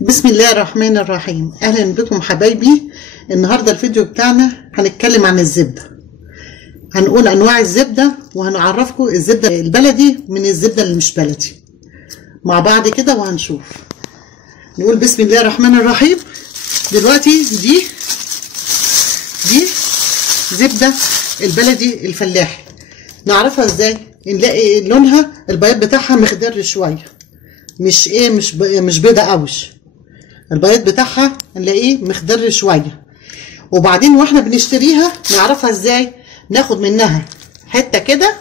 بسم الله الرحمن الرحيم. اهلا بكم حبايبي. النهارده الفيديو بتاعنا هنتكلم عن الزبده. هنقول انواع الزبده وهنعرفكم الزبده البلدي من الزبده اللي مش بلدي مع بعض كده وهنشوف. نقول بسم الله الرحمن الرحيم. دلوقتي دي زبده البلدي الفلاحي. نعرفها ازاي؟ نلاقي لونها البياض بتاعها مخضر شويه، مش بيضه قوي. البياض بتاعها نلاقيه مخضر شويه. وبعدين واحنا بنشتريها نعرفها ازاي؟ ناخد منها حته كده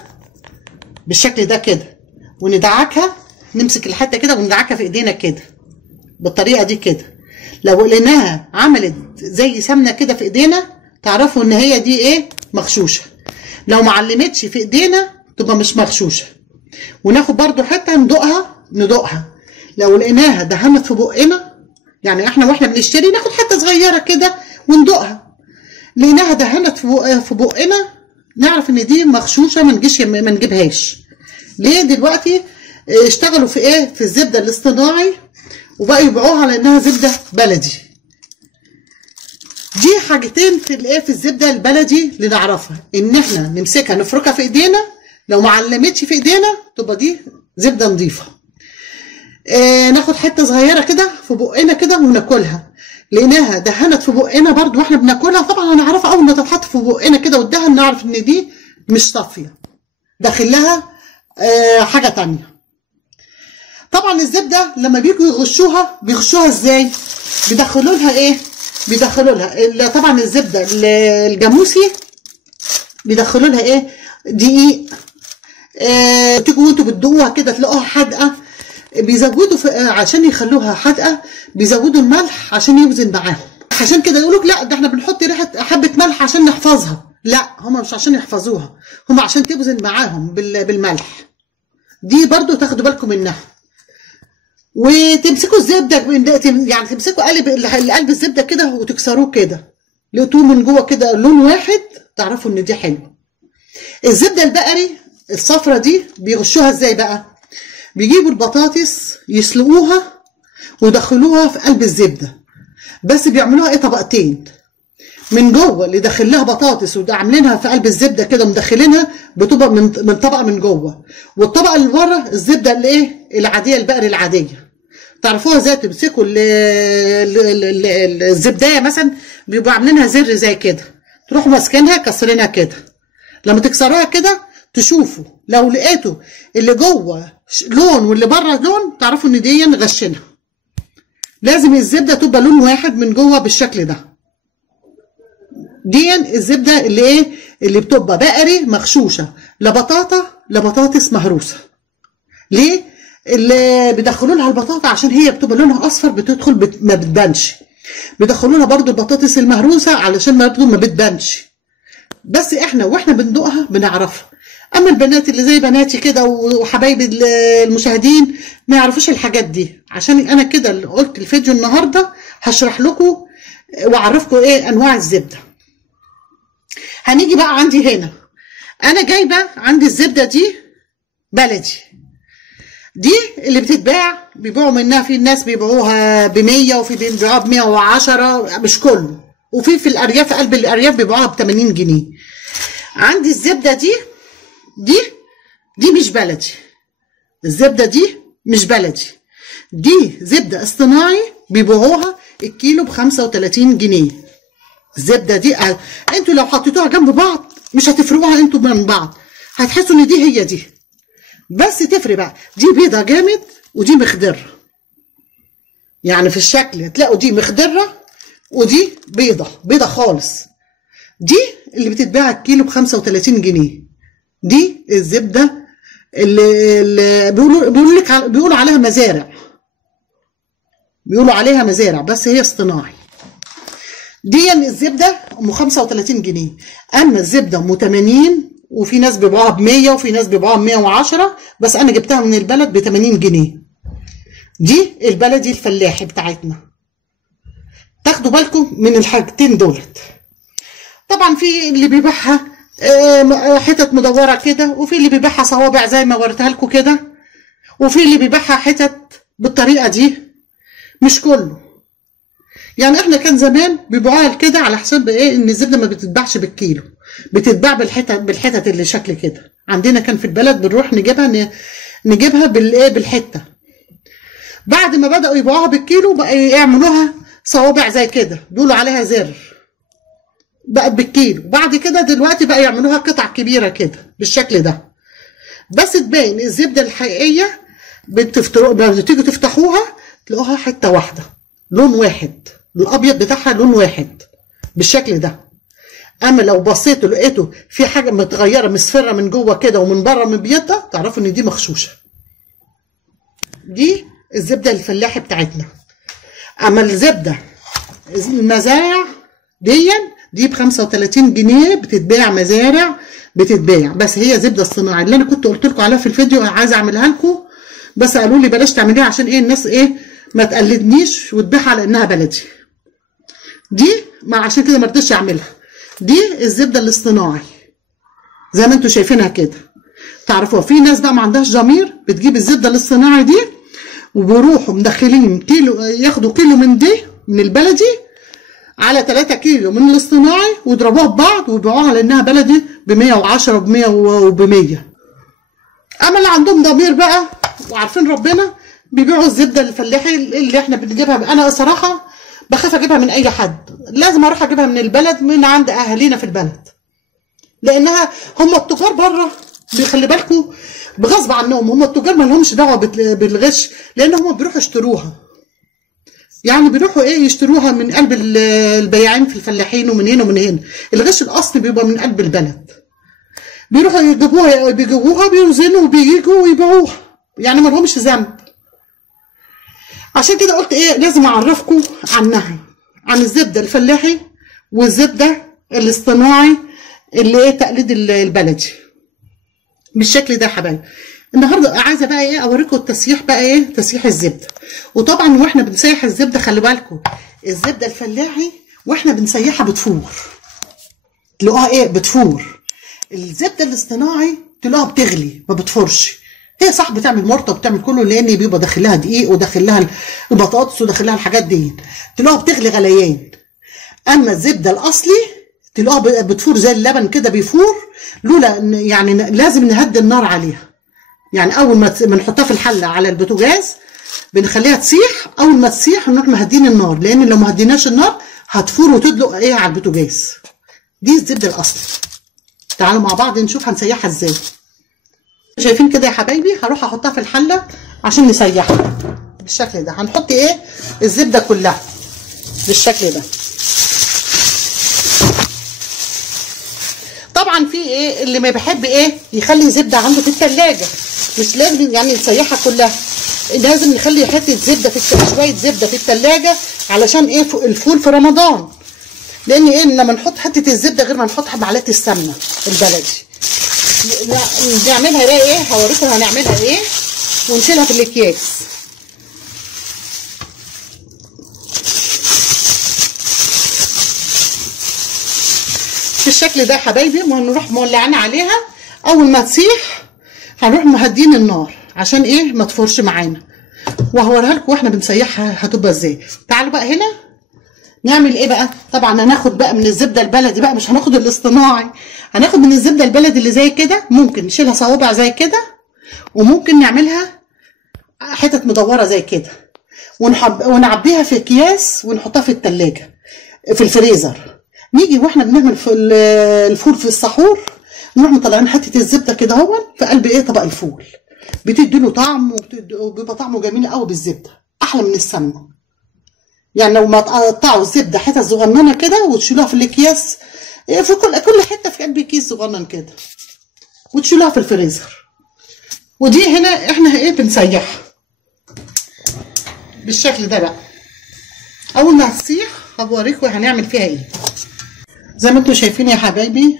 بالشكل ده كده وندعكها، نمسك الحته كده وندعكها في ايدينا كده بالطريقه دي كده. لو لقيناها عملت زي سمنه كده في ايدينا تعرفوا ان هي دي ايه؟ مغشوشه. لو معلمتش في ايدينا تبقى مش مغشوشه. وناخد برضو حته ندوقها. لو لقيناها دهمت في بقنا، يعني احنا واحنا بنشتري ناخد حته صغيره كده وندوقها، لقيناها دهنت في بقنا نعرف ان دي مغشوشه، ما نجيبهاش. ليه؟ دلوقتي اشتغلوا في ايه؟ في الزبده الاصطناعي وبقوا يبيعوها على انها زبده بلدي. دي حاجتين في الايه؟ في الزبده البلدي اللي نعرفها، ان احنا نمسكها نفركها في ايدينا، لو ما علمتش في ايدينا تبقى دي زبده نظيفه. ناخد حته صغيره كده في بقنا كده وناكلها، لقيناها دهنت في بقنا برضو واحنا بناكلها، طبعا هنعرفها اول ما تتحط في بقنا كده والدهن نعرف ان دي مش صافيه، داخل لها حاجه تانية. طبعا الزبده لما بيجوا يغشوها بيغشوها ازاي؟ بيدخلوا لها ايه؟ بيدخلوا لها طبعا الزبده الجاموسي بيدخلوا لها ايه؟ دقيق. تيجوا انتوا بتدوقوها كده تلاقوها حادقه، بيزودوا عشان يخلوها حادقه بيزودوا الملح عشان يوزن معاهم. عشان كده يقولوا لا ده احنا بنحط ريحه حبه ملح عشان نحفظها. لا، هم مش عشان يحفظوها، هم عشان توزن معاهم بالملح. دي برضو تاخدوا بالكم منها. وتمسكوا الزبده، يعني تمسكوا قلب الزبده كده وتكسروه كده، لقيتوه من جوه كده لون واحد تعرفوا ان دي حلوه. الزبده البقري الصفرة دي بيغشوها ازاي بقى؟ بيجيبوا البطاطس يسلقوها ويدخلوها في قلب الزبده، بس بيعملوها ايه؟ طبقتين. من جوه اللي داخل لها بطاطس وعاملينها في قلب الزبده كده مدخلينها بتبقى من طبقه من جوه، والطبقه اللي بره الزبده اللي ايه؟ العاديه البقري العاديه. تعرفوها ازاي؟ تمسكوا الزبدايه مثلا بيبقوا عاملينها زر زي كده، تروحوا ماسكينها كسرينها كده، لما تكسروها كده تشوفوا لو لقيتوا اللي جوه لون واللي بره لون تعرفوا ان دي غشينها. لازم الزبده تبقى لون واحد من جوه بالشكل ده. دي الزبده اللي ايه؟ اللي بتبقى بقري مغشوشه، لا بطاطس مهروسه. ليه؟ اللي بيدخلوا لها البطاطا عشان هي بتبقى لونها اصفر بتدخل ما بتبانش. بيدخلوا لها برضو البطاطس المهروسه علشان برضو ما بتبانش. بس احنا واحنا بندوقها بنعرفها. اما البنات اللي زي بناتي كده وحبايبي المشاهدين ما يعرفوش الحاجات دي، عشان انا كده اللي قلت الفيديو النهارده هشرح لكم واعرفكم ايه انواع الزبده. هنيجي بقى عندي هنا، انا جايبه عندي الزبده دي بلدي. دي اللي بتتباع بيبيعوا منها، في الناس بيبيعوها ب100 وفي بيبيعوها ب110، مش كله. وفي الارياف، قلب الارياف بيبيعوها ب80 جنيه. عندي الزبده دي مش بلدي. الزبده دي مش بلدي، دي زبده اصطناعي بيبيعوها الكيلو ب35 جنيه. الزبده دي انتوا لو حطيتوها جنب بعض مش هتفرقوها انتوا من بعض، هتحسوا ان دي هي دي، بس تفرق بقى دي بيضه جامد ودي مخضره. يعني في الشكل هتلاقوا دي مخضره ودي بيضه خالص. دي اللي بتتباع الكيلو ب35 جنيه. دي الزبده اللي بيقولوا عليها مزارع، بيقولوا عليها مزارع بس هي اصطناعي. دي الزبده ام 35 جنيه. اما الزبده ام 80، وفي ناس بيبيعوها ب100 وفي ناس بيبيعوها ب110، بس انا جبتها من البلد ب80 جنيه. دي البلدي الفلاحي بتاعتنا. تاخدوا بالكم من الحاجتين دولت. طبعا في اللي بيبيعها حتت مدوره كده، وفي اللي بيبيعها صوابع زي ما وريتها لكم كده، وفي اللي بيبيعها حتت بالطريقه دي. مش كله. يعني احنا كان زمان بيبيعوها كده على حساب ايه، ان الزبده ما بتتباعش بالكيلو، بتتباع بالحتت اللي شكل كده. عندنا كان في البلد بنروح نجيبها بالايه، بالحته. بعد ما بداوا يبيعوها بالكيلو بقى يعملوها صوابع زي كده، بيقولوا عليها زر، بقت بالكيلو. بعد كده دلوقتي بقى يعملوها قطع كبيره كده بالشكل ده، بس تبين الزبده الحقيقيه. بتيجوا تفتحوها تلاقوها حته واحده، لون واحد، الابيض بتاعها لون واحد بالشكل ده. اما لو بصيتوا لقيتوا في حاجه متغيره مصفره من جوه كده ومن بره مبيضه، تعرفوا ان دي مغشوشه. دي الزبده الفلاحي بتاعتنا. اما الزبده المزارع دي ب 35 جنيه بتتباع، مزارع بتتباع. بس هي زبده الصناعي اللي انا كنت قلت لكم عليها في الفيديو، عايزه اعملها لكم، بس قالوا لي بلاش تعمليها عشان ايه الناس ايه ما تقلدنيش وتبيعها على انها بلدي. دي ما عشان كده ما رضيتش اعملها. دي الزبده الاصطناعي زي ما انتم شايفينها كده، تعرفوها. في ناس بقى ما عندهاش ضمير بتجيب الزبده الاصطناعي دي وبيروحوا مدخلين كيلو، ياخدوا كيلو من دي من البلدي على 3 كيلو من الاصطناعي ويضربوها ببعض ويبيعوها على انها بلدي ب 110 وب 100. اما اللي عندهم ضمير بقى وعارفين ربنا بيبيعوا الزبده الفلاحي اللي احنا بنجيبها. انا صراحه بخاف اجيبها من اي حد، لازم اروح اجيبها من البلد، من عند اهالينا في البلد، لانها هم التجار بره خلي بالكم بغصب عنهم. هم التجار ما لهمش دعوه بالغش، لان هم بيروحوا يشتروها، يعني بيروحوا ايه يشتروها من قلب البياعين في الفلاحين ومن هنا ومن هنا. الغش الاصلي بيبقى من قلب البلد، بيروحوا بيجيبوها بيوزنوا وبييجوا ويبيعوها، يعني ما لهمش ذنب. عشان كده قلت ايه لازم اعرفكم عنها، عن الزبده الفلاحي والزبده الاصطناعي اللي ايه تقليد البلدي بالشكل ده يا حبايبي. النهارده عايزه بقى ايه اوريكم التسييح بقى ايه، تسييح الزبده. وطبعا واحنا بنسيح الزبده خلي بالكم الزبده الفلاحي واحنا بنسيحها بتفور، تلاقوها ايه بتفور. الزبده الاصطناعي تلاقوها بتغلي ما بتفورش. هي صح بتعمل مرطه وبتعمل كله، لان بيبقى داخل لها دقيق وداخل لها البطاطس وداخل لها الحاجات دي، تلاقوها بتغلي غليان. اما الزبده الاصلي تلاقوها بتفور زي اللبن كده بيفور، لولا يعني لازم نهدي النار عليها. يعني اول ما نحطها في الحله على البوتاجاز بنخليها تسيح، اول ما تسيح نروح مهدين النار، لان لو ما هديناش النار هتفور وتدلق ايه على البوتاجاز. دي الزبده الاصلي. تعالوا مع بعض نشوف هنسيحها ازاي. شايفين كده يا حبايبي، هروح احطها في الحله عشان نسيحها بالشكل ده. هنحط ايه الزبده كلها بالشكل ده. طبعا في ايه اللي ما بيحب ايه يخلي زبده عنده في الثلاجه، مش لازم يعني نسيحها كلها، لازم نخلي حته زبده شويه زبده في الثلاجه علشان ايه الفول في رمضان. لان ايه لما نحط حته الزبده غير ما نحط معلقه السمنه البلدي. نعملها بقى ايه، هوريكم هنعملها ايه ونشيلها في الاكياس. بالشكل ده يا حبايبي، وهنروح مولعين عليها. اول ما تسيح هنروح مهدين النار عشان ايه ما تفورش معانا، وهوريها لكم واحنا بنسيحها هتبقى ازاي. تعالوا بقى هنا نعمل ايه بقى. طبعا هناخد بقى من الزبده البلدي بقى، مش هناخد الاصطناعي، هناخد من الزبده البلدي اللي زي كده. ممكن نشيلها صوابع زي كده، وممكن نعملها حتت مدوره زي كده، ونعبيها في اكياس ونحطها في التلاجة في الفريزر. نيجي واحنا بنعمل في الفول في السحور نروح مطلعين حته الزبده كده اهو في قلب ايه طبق الفول، بتدي له طعم وبيبقى طعمه جميل قوي بالزبده، احلى من السمنه. يعني لو ما تقطعوا الزبده حتت صغننه كده وتشيلوها في الاكياس في كل حته في قلب كيس صغنن كده وتشيلوها في الفريزر. ودي هنا احنا ايه بنسيحها بالشكل ده بقى. اول ما هتسيح هبوريكم هنعمل فيها ايه. زي ما انتم شايفين يا حبايبي،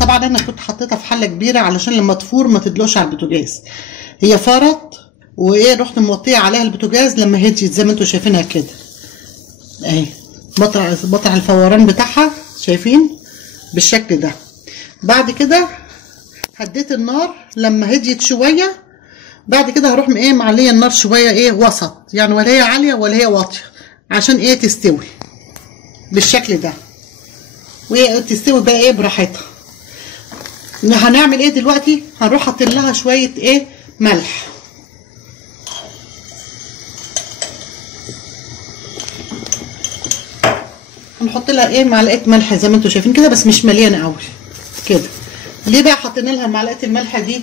طبعا انا كنت حطيتها في حله كبيره علشان لما تفور ما تدلوش على البوتاجاز. هي فرت وايه رحت موطيه عليها البوتاجاز لما هديت زي ما انتم شايفينها كده اهي، بطلع الفوران بتاعها شايفين بالشكل ده. بعد كده هديت النار لما هديت شويه بعد كده هروح ايه معليه النار شويه ايه وسط، يعني ولا هي عاليه ولا هي واطيه، عشان ايه تستوي بالشكل ده، وهي تستوي بقى ايه براحتها. هنعمل ايه دلوقتي؟ هنروح حاطين لها شويه ايه ملح. هنحط لها ايه معلقه ملح زي ما انتم شايفين كده، بس مش مليانه قوي كده. ليه بقى حطينا لها معلقه الملح دي؟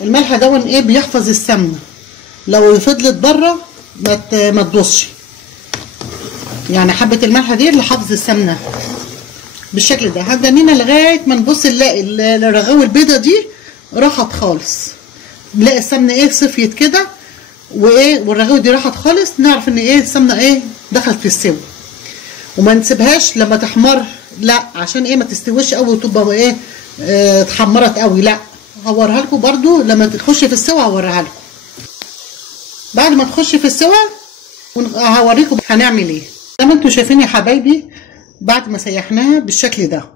الملح دون ايه بيحفظ السمنه، لو فضلت بره ما تبصش، يعني حبه الملح دي اللي حافظ السمنه بالشكل ده. هدنينا لغايه ما نبص نلاقي الرغاوي البيضه دي راحت خالص، نلاقي السمنه ايه صفيت كده وايه والرغاوي دي راحت خالص، نعرف ان ايه السمنه ايه دخلت في السوا. وما نسيبهاش لما تحمر، لا، عشان ايه ما تستويش قوي وتبقى ايه اتحمرت قوي، لا. هوريها لكم برده لما تخش في السوا، هوريها لكم بعد ما تخش في السوا هوريكم هنعمل ايه. زي ما انتم شايفين يا حبايبي، بعد ما سيحناها بالشكل ده،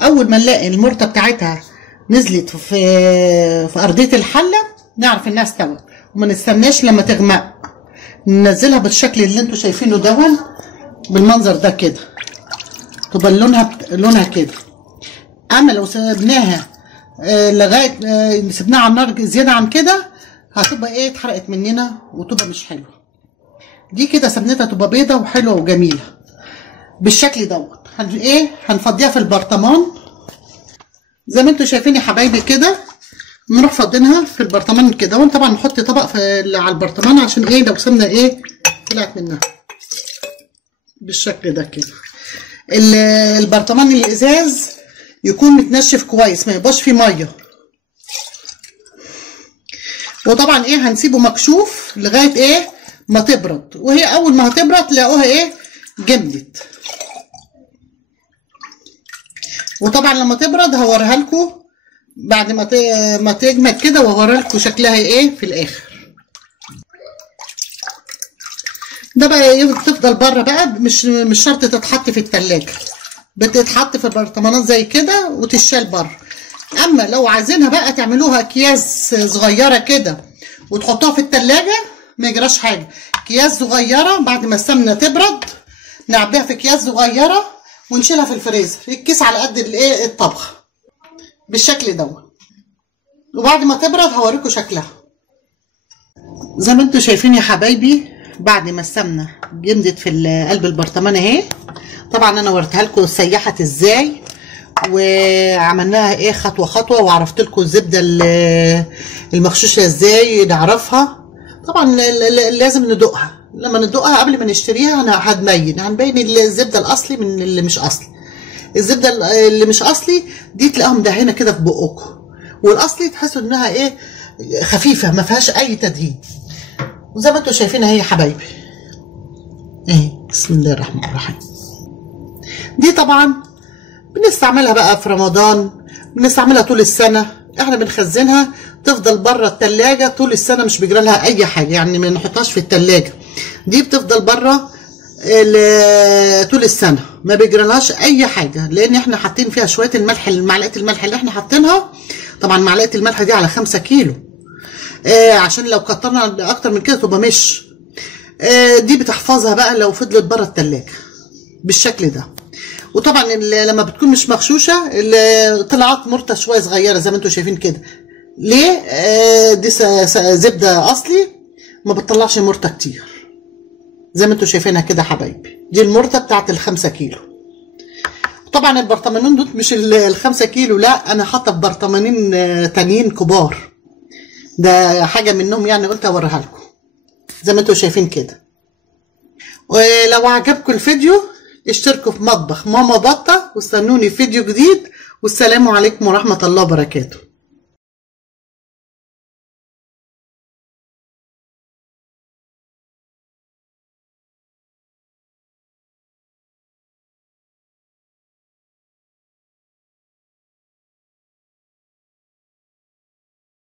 اول ما نلاقي المرته بتاعتها نزلت في ارضيه الحله نعرف انها استوت، وما نستناش لما تغمق، ننزلها بالشكل اللي انتم شايفينه دون بالمنظر ده كده، تبقى لونها كده. اما لو سيبناها لغايه سيبناها على النار زياده عن كده هتبقى ايه اتحرقت مننا وتبقى مش حلوه. دي كده سمنتها تبقى بيضه وحلوه وجميله بالشكل دوت. هنفضيها في البرطمان زي ما انتم شايفين يا حبايبي كده، نروح فضينها في البرطمان كده، وطبعا نحط طبق على البرطمان عشان ايه لو سمنه ايه طلعت منها بالشكل ده كده. البرطمان الازاز يكون متنشف كويس، ما يبقاش فيه ميه. وطبعا ايه هنسيبه مكشوف لغايه ايه ما تبرد، وهي اول ما هتبرد تلاقوها ايه جمدت. وطبعا لما تبرد هوريها لكم بعد ما تجمد كده، وهوريها لكم شكلها ايه في الاخر. ده بقى ايه تفضل بره بقى، مش شرط تتحط في التلاجة، بتتحط في البرطمانات زي كده وتشال بره. اما لو عايزينها بقى تعملوها اكياس صغيره كده وتحطوها في التلاجة ما يجراش حاجه، اكياس صغيره بعد ما السمنه تبرد نعبيها في اكياس صغيره ونشيلها في الفريزر، الكيس على قد الايه الطبخه بالشكل دوت. وبعد ما تبرد هوريكم شكلها. زي ما انتم شايفين يا حبايبي، بعد ما السمنه جمدت في قلب البرطمان اهي، طبعا انا وريتها لكم سيحت ازاي وعملناها ايه خطوه خطوه، وعرفت لكم الزبده المغشوشه ازاي نعرفها. طبعا لازم ندوقها، لما ندوقها قبل ما نشتريها هنبين الزبده الاصلي من اللي مش اصلي. الزبده اللي مش اصلي دي تلاقيها مدهنه كده في بقكم، والاصلي تحسوا انها ايه خفيفه ما فيهاش اي تدهين. وزي ما انتم شايفين اهي يا حبايبي اهي، بسم الله الرحمن الرحيم. دي طبعا بنستعملها بقى في رمضان، بنستعملها طول السنه، احنا بنخزنها تفضل بره التلاجة طول السنه، مش بيجرى لها اي حاجه، يعني ما نحطهاش في التلاجة، دي بتفضل بره طول السنه ما بيجرالهاش اي حاجه، لان احنا حاطين فيها شويه الملح، معلقه الملح اللي احنا حاطينها. طبعا معلقه الملح دي على 5 كيلو، عشان لو كترنا اكتر من كده تبقى مش دي بتحفظها بقى لو فضلت بره التلاجة بالشكل ده. وطبعا لما بتكون مش مغشوشه طلعت مرته شويه صغيره زي ما انتم شايفين كده. ليه؟ دي زبده اصلي ما بتطلعش مرته كتير زي ما انتم شايفينها كده حبايبي. دي المرته بتاعت ال5 كيلو. طبعا البرطمانين دول مش ال5 كيلو، لا، انا حاطه في برطمانين تانيين كبار، ده حاجه منهم يعني قلت اوريها لكم زي ما انتم شايفين كده. ولو عجبكم الفيديو اشتركوا في مطبخ ماما بطه، واستنوني في فيديو جديد، والسلام عليكم ورحمه الله وبركاته.